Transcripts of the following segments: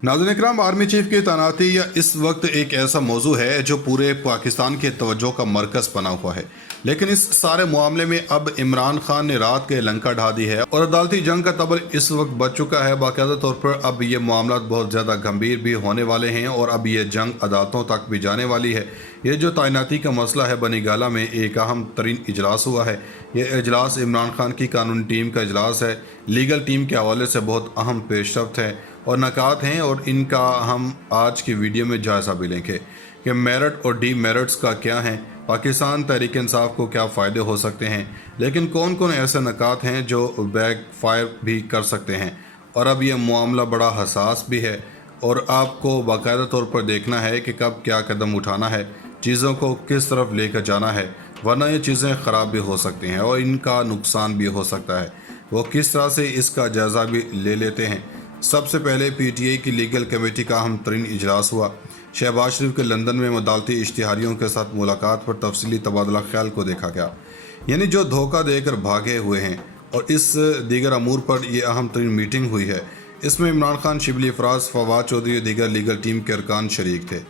नाज़रीन इकराम, army chief की तैनाती या इस वक्त एक ऐसा मौजू है जो पूरे पाकिस्तान के तवज्जो का मरकज़ बना हुआ है। लेकिन इस सारे मामले में अब इमरान खान ने रात के लंका ढा दी है और अदालती जंग का तबर इस वक्त बच चुका है। बाकायदा तौर पर अब ये मामला बहुत ज़्यादा गंभीर भी होने वाले हैं और अब ये जंग अदालतों तक भी जाने वाली है। ये जो तैनाती का मसला है, बनी गाला में एक अहम तरीन इजलास हुआ है। ये इजलास इमरान खान की कानूनी टीम का इजलास है। लीगल टीम के हवाले से बहुत अहम पेशरफ्त है और नकात हैं और इनका हम आज की वीडियो में जायज़ा भी लेंगे कि मेरिट और डी मेरिट्स का क्या है, पाकिस्तान तहरीक इंसाफ को क्या फ़ायदे हो सकते हैं, लेकिन कौन कौन ऐसे नकात हैं जो बैक फायर भी कर सकते हैं। और अब यह मामला बड़ा हसास भी है और आपको बाकायदा तौर पर देखना है कि कब क्या कदम उठाना है, चीज़ों को किस तरफ लेकर जाना है, वरना ये चीज़ें ख़राब भी हो सकती हैं और इनका नुकसान भी हो सकता है। वो किस तरह से इसका जायज़ा भी ले लेते हैं। सबसे पहले PTI की लीगल कमेटी का अहम तरीन इजलास हुआ। शहबाज शरीफ के लंदन में अदालती इश्तिहारियों के साथ मुलाकात पर तफसीली तबादला ख्याल को देखा गया, यानी जो धोखा देकर भागे हुए हैं, और इस दीगर अमूर पर यह अहम तरीन मीटिंग हुई है। इसमें इमरान खान, शिबली अफराज, फवाद चौधरी और दीगर लीगल टीम के अरकान शरीक थे।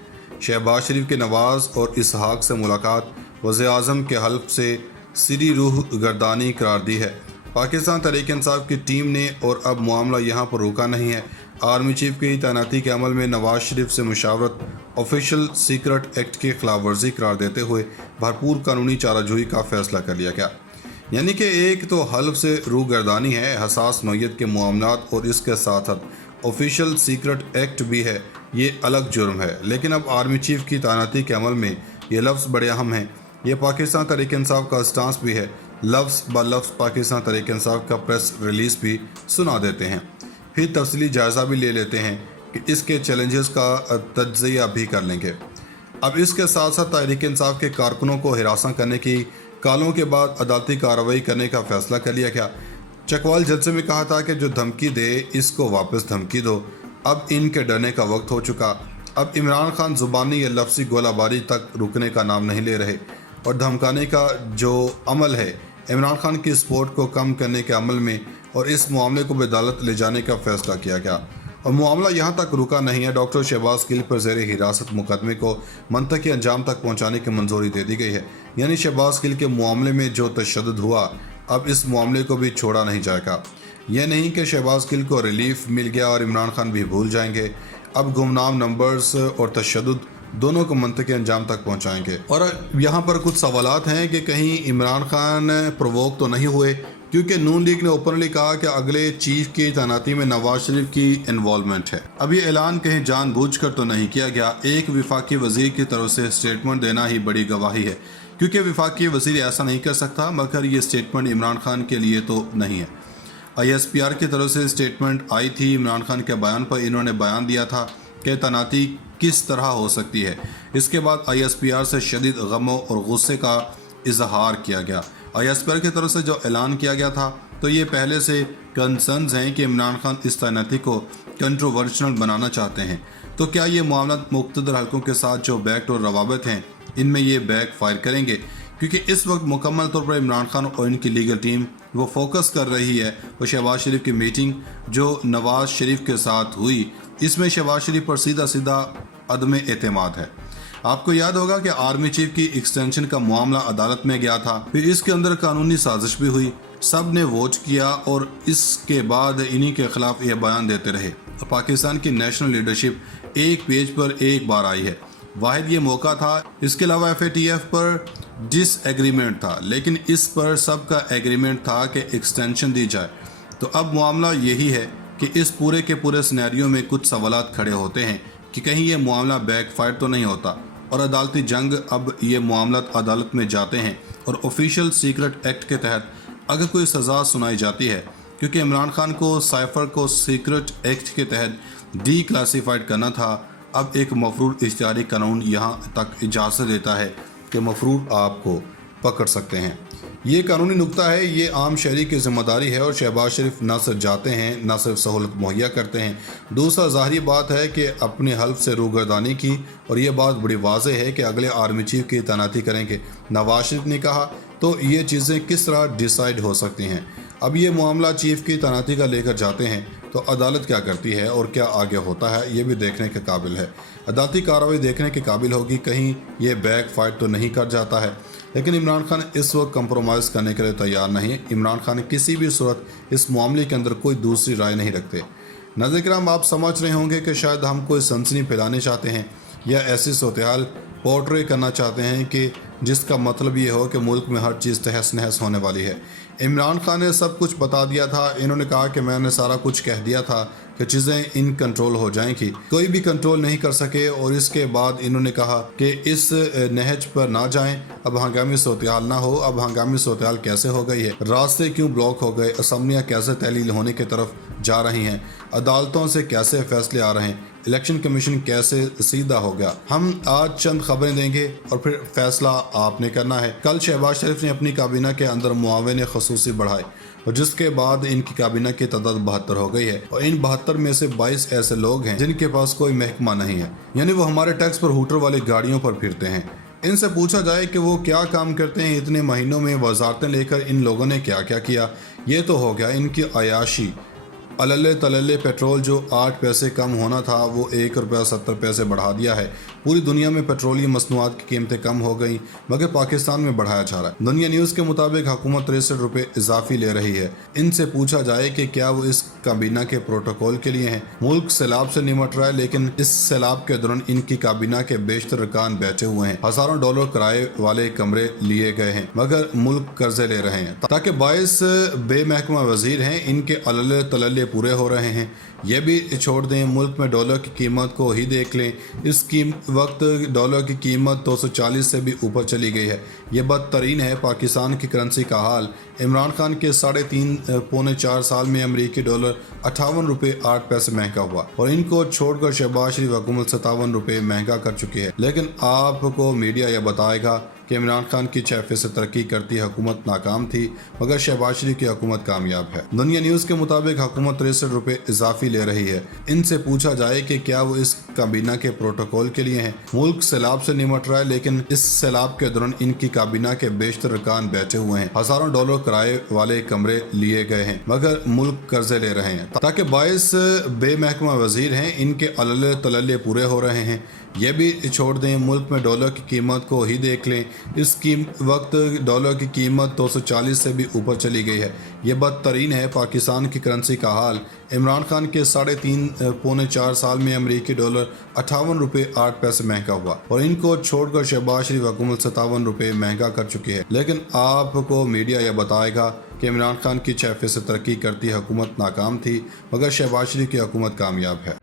शहबाज शरीफ के नवाज़ और इसहाक से मुलाकात वज़ीर आज़म के हल्फ से सिरी रूह गर्दानी करार दी है पाकिस्तान तहरीक इंसाफ की टीम ने। और अब मामला यहाँ पर रुका नहीं है। आर्मी चीफ की तैनाती के अमल में नवाज शरीफ से मुशावरत ऑफिशियल सीक्रेट एक्ट की खिलाफ वर्जी करार देते हुए भरपूर कानूनी चाराजोई का फैसला कर लिया गया। यानी कि एक तो हल्फ से रूह गर्दानी है, हसास नौयत के मामलात, और इसके साथ साथ ऑफिशियल सीक्रेट एक्ट भी है, ये अलग जुर्म है। लेकिन अब आर्मी चीफ की तैनाती के अमल में ये लफ्ज़ बड़े अहम हैं। ये पाकिस्तान तहरीक इंसाफ का स्टांस भी है। लफ्ज़ ब लफ्ज़ पाकिस्तान तहरीक इंसाफ का प्रेस रिलीज़ भी सुना देते हैं। फिर तफसीली जायज़ा भी ले लेते हैं कि इसके चैलेंजेस का तज्ज़िया भी कर लेंगे। अब इसके साथ साथ तहरीक इंसाफ के कारकुनों को हिरासत करने की कालों के बाद अदालती कार्रवाई करने का फैसला कर लिया गया। चकवाल जलसे में कहा था कि जो धमकी दे इसको वापस धमकी दो। अब इनके डरने का वक्त हो चुका। अब इमरान खान ज़ुबानी या लफ्ज़ी गोलाबारी तक रुकने का नाम नहीं ले रहे और धमकाने का जो अमल है, इमरान खान की सपोर्ट को कम करने के अमल में और इस मामले को अदालत ले जाने का फैसला किया गया। और मामला यहाँ तक रुका नहीं है। डॉक्टर शहबाज गिल पर ज़ेर हिरासत मुकदमे को मंतकी अंजाम तक पहुँचाने की मंजूरी दे दी गई है। यानी शहबाज गिल के मामले में जो तशद्दुद हुआ, अब इस मामले को भी छोड़ा नहीं जाएगा। यह नहीं कि शहबाज गिल को रिलीफ मिल गया और इमरान खान भी भूल जाएंगे। अब गुमनाम नंबर्स और तशद्दुद दोनों को मंतकी अंजाम तक पहुंचाएंगे। और यहाँ पर कुछ सवालात हैं कि कहीं इमरान खान प्रोवोक तो नहीं हुए, क्योंकि नून लीग ने ओपनली कहा कि अगले चीफ की तैनाती में नवाज शरीफ की इन्वॉल्वमेंट है। अब ये ऐलान कहीं जानबूझकर तो नहीं किया गया। एक वफाकी वजीर की तरफ से स्टेटमेंट देना ही बड़ी गवाही है, क्योंकि वफाकी वजीर ऐसा नहीं कर सकता। मगर ये स्टेटमेंट इमरान खान के लिए तो नहीं है। ISPR की तरफ से स्टेटमेंट आई थी। इमरान खान के बयान पर इन्होंने बयान दिया था कि तैनाती किस तरह हो सकती है। इसके बाद ISPR से शदीद गमों और गुस्से का इजहार किया गया। ISPR की तरफ से जो ऐलान किया गया था, तो ये पहले से कंसर्न्स हैं कि इमरान खान इस तैनाती को कंट्रोवर्शनल बनाना चाहते हैं। तो क्या ये मामला मुख्तदर हल्कों के साथ जो बैकडोर रवाबत हैं, इनमें ये बैक फायर करेंगे? क्योंकि इस वक्त मुकम्मल तौर पर इमरान खान और इनकी लीगल टीम वो फोकस कर रही है वो शहबाज शरीफ की मीटिंग जो नवाज शरीफ के साथ हुई। इसमें शहबाज शरीफ पर सीधा सीधा अदम एतमाद है। आपको याद होगा कि आर्मी चीफ की एक्सटेंशन का मामला अदालत में गया था, फिर इसके अंदर कानूनी साजिश भी हुई, सब ने वोट किया और इसके बाद इन्हीं के खिलाफ यह बयान देते रहे। पाकिस्तान की नेशनल लीडरशिप एक पेज पर एक बार आई है, वाहिद ये मौका था। इसके अलावा FATF पर डिसएग्रीमेंट था, लेकिन इस पर सबका एग्रीमेंट था कि एक्सटेंशन दी जाए। तो अब मामला यही है कि इस पूरे के पूरे सिनेरियो में कुछ सवालात खड़े होते हैं कि कहीं ये मामला बैकफायर तो नहीं होता और अदालती जंग। अब ये मामला अदालत में जाते हैं और ऑफिशियल सीक्रेट एक्ट के तहत अगर कोई सज़ा सुनाई जाती है, क्योंकि इमरान खान को साइफर को सीक्रेट एक्ट के तहत डी क्लासीफाइड करना था। अब एक मफरूर इश्तिहारी कानून यहाँ तक इजाज़त देता है कि मफरूर आपको पकड़ सकते हैं। ये कानूनी नुक्ता है, ये आम शहरी की जिम्मेदारी है और शहबाज शरीफ न सिर्फ जाते हैं, न सिर्फ सहूलत मुहैया करते हैं। दूसरा ज़ाहिरी बात है कि अपने हल्फ से रूगर्दानी की, और ये बात बड़ी वाज़ेह है कि अगले आर्मी चीफ की तैनाती करेंगे नवाज शरीफ ने कहा। तो ये चीज़ें किस तरह डिसाइड हो सकती हैं? अब ये मामला चीफ की तैनाती का लेकर जाते हैं तो अदालत क्या करती है और क्या आगे होता है, ये भी देखने के काबिल है। अदालती कार्रवाई देखने के काबिल होगी, कहीं ये बैक फाइट तो नहीं कर जाता है। लेकिन इमरान खान इस वक्त कंप्रोमाइज़ करने के लिए तैयार नहीं है। इमरान खान किसी भी सूरत इस मामले के अंदर कोई दूसरी राय नहीं रखते। नाज़रीन किराम, आप समझ रहे होंगे कि शायद हम कोई सनसनी फैलाने चाहते हैं या ऐसी सूरत-ए-हाल पोर्ट्रे करना चाहते हैं कि जिसका मतलब ये हो कि मुल्क में हर चीज़ तहस नहस होने वाली है। इमरान खान ने सब कुछ बता दिया था। इन्होंने कहा कि मैंने सारा कुछ कह दिया था कि चीज़ें इन कंट्रोल हो जाएंगी, कोई भी कंट्रोल नहीं कर सके। और इसके बाद इन्होंने कहा कि इस नहज पर ना जाएं, अब हंगामी सूरत-ए-हाल ना हो। अब हंगामी सूरत-ए-हाल कैसे हो गई है, रास्ते क्यों ब्लॉक हो गए, असम्बलियाँ कैसे तहलील होने की तरफ जा रही हैं, अदालतों से कैसे फैसले आ रहे हैं, इलेक्शन कमीशन कैसे सीधा हो गया। हम आज चंद खबरें देंगे और फिर फैसला आपने करना है। कल शहबाज शरीफ ने अपनी काबीना के अंदर मुआविन खसूसी बढ़ाए और जिसके बाद इनकी काबीना की तादाद 72 हो गई है और इन 72 में से 22 ऐसे लोग हैं जिनके पास कोई महकमा नहीं है, यानी वो हमारे टैक्स पर हूटर वाली गाड़ियों पर फिरते हैं। इनसे पूछा जाए कि वो क्या काम करते हैं, इतने महीनों में वजारतें लेकर इन लोगों ने क्या क्या किया। ये तो हो गया इनकी अयाशी। अलल्ले तलल्ले पेट्रोल जो 8 पैसे कम होना था वो 1 रुपया 70 पैसे बढ़ा दिया है। पूरी दुनिया में पेट्रोलियम मसनूआत की कीमतें कम हो गई, मगर पाकिस्तान में बढ़ाया जा रहा है। दुनिया न्यूज़ के मुताबिक हुकूमत 63 रुपये इजाफी ले रही है। इनसे पूछा जाए कि क्या वो इस काबीना के प्रोटोकॉल के लिए हैं। मुल्क सैलाब से निमट रहा है, लेकिन इस सैलाब के दौरान इनकी काबीना के बेशतर अरकान बैठे हुए हैं। हज़ारों डॉलर किराए वाले कमरे लिए गए हैं, मगर मुल्क कर्जे ले रहे हैं ताकि 22 बेमहकमा वजीर हैं, इनके अलल्ले तलल्ले पूरे हो रहे हैं। ये भी छोड़ दें, मुल्क में डॉलर की कीमत को ही देख लें। इस वक्त डॉलर की कीमत 240 से भी ऊपर चली गई है। ये बदतरीन है पाकिस्तान की करेंसी का हाल। इमरान खान के 3.5 पौने 4 साल में अमेरिकी डॉलर 58 रुपये 8 पैसे महंगा हुआ और इनको छोड़कर शहबाज शरीफ हुकूमत 57 रुपये महंगा कर चुकी है। लेकिन आपको मीडिया यह बताएगा कि इमरान खान की 6% तरक्की करती हुकूमत नाकाम थी, मगर शहबाज शरीफ की हुकूमत कामयाब है। दुनिया न्यूज़ के मुताबिक हुकूमत 63 रुपये इजाफी ले रही है। इनसे पूछा जाए कि क्या वो इस काबीना के प्रोटोकॉल के लिए हैं। मुल्क सैलाब से निमट रहा है, लेकिन इस सैलाब के दौरान इनकी काबीना के बेशतर अरकान बैठे हुए हैं। हज़ारों डॉलर किराए वाले कमरे लिए गए हैं, मगर मुल्क कर्जे ले रहे हैं ताकि 22 बेमहकमा वजीर हैं, इनके अलल्ले तलल्ले पूरे हो रहे हैं। ये भी छोड़ दें, मुल्क में डॉलर की कीमत को ही देख लें। इस वक्त डॉलर की कीमत 240 से भी ऊपर चली गई है। ये बदतरीन है पाकिस्तान की करेंसी का हाल। इमरान खान के 3.5 पौने 4 साल में अमेरिकी डॉलर 58 रुपये 8 पैसे महंगा हुआ और इनको छोड़कर शहबाज शरीफ हुकूमत 57 रुपये महंगा कर चुकी है। लेकिन आपको मीडिया यह बताएगा कि इमरान खान की 6% तरक्की करती हुकूमत नाकाम थी, मगर शहबाज शरीफ की हुकूमत कामयाब है।